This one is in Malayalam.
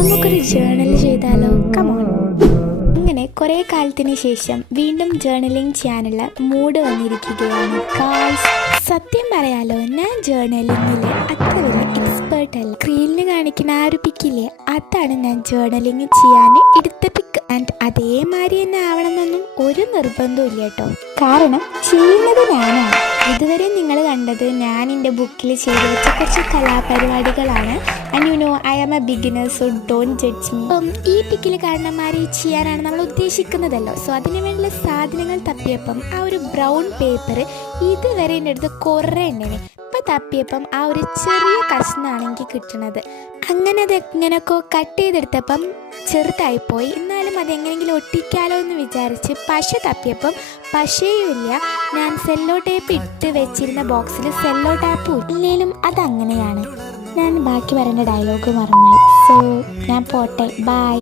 നമുക്കൊരു ജേർണൽ ചെയ്താലോ? കമോൺ. അങ്ങനെ കുറേ കാലത്തിന് ശേഷം വീണ്ടും ജേർണലിംഗ് ചെയ്യാനുള്ള മൂഡ് വന്നിരിക്കുകയാണ് ഗായ്സ്. സത്യം പറയാലോ, ഞാൻ ജേർണലിങ്ങിൽ അത്ര വലിയ എക്സ്പേർട്ട് അല്ല. സ്ക്രീനിൽ കാണിക്കുന്ന ആ ഒരു പിക്കില്ലേ, അതാണ് ഞാൻ ജേർണലിംഗ് ചെയ്യാൻ എടുത്ത പിക്ക്. ആൻഡ് അതേമാതിരി തന്നെ ആവണമെന്നൊന്നും ഒരു നിർബന്ധവും ഇല്ല കേട്ടോ. കാരണം ചെയ്യുന്നത് ഞാനാണ്. ഇതുവരെ നിങ്ങൾ കണ്ടത് ഞാൻ എൻ്റെ ബുക്കിൽ ചെയ്തു വെച്ച കുറച്ച് കലാപരിപാടികളാണ്. And you know I am a beginner, so don't judge me. ഈ പിക്കിൽ കാരണന്മാരെ ചെയ്യാനാണ് നമ്മൾ ഉദ്ദേശിക്കുന്നതല്ലോ. സോ അതിന് വേണ്ടിയുള്ള സാധനങ്ങൾ തപ്പിയപ്പം ആ ഒരു ബ്രൗൺ പേപ്പർ ഇതുവരെ എൻ്റെ അടുത്ത് കുറേ ഉണ്ടേനെ. ഇപ്പം തപ്പിയപ്പം ആ ഒരു ചെറിയ കഷ്ണമാണ് എനിക്ക് കിട്ടുന്നത്. അങ്ങനെ അത് എങ്ങനെയൊക്കെ കട്ട് ചെയ്തെടുത്തപ്പം ചെറുതായിപ്പോയി. എന്നാലും അതെങ്ങനെയെങ്കിലും ഒട്ടിക്കാലോ എന്ന് വിചാരിച്ച് പശ തപ്പിയപ്പം പശയുമില്ല. ഞാൻ സെല്ലോ ടേപ്പ് ഇട്ട് വെച്ചിരുന്ന ബോക്സിൽ സെല്ലോ ടാപ്പും ഇല്ലേലും അതങ്ങനെയാണ്. ഞാൻ ബാക്കി പറയേണ്ട ഡയലോഗ് മറന്നായി. സോ ഞാൻ പോട്ടെ, ബൈ.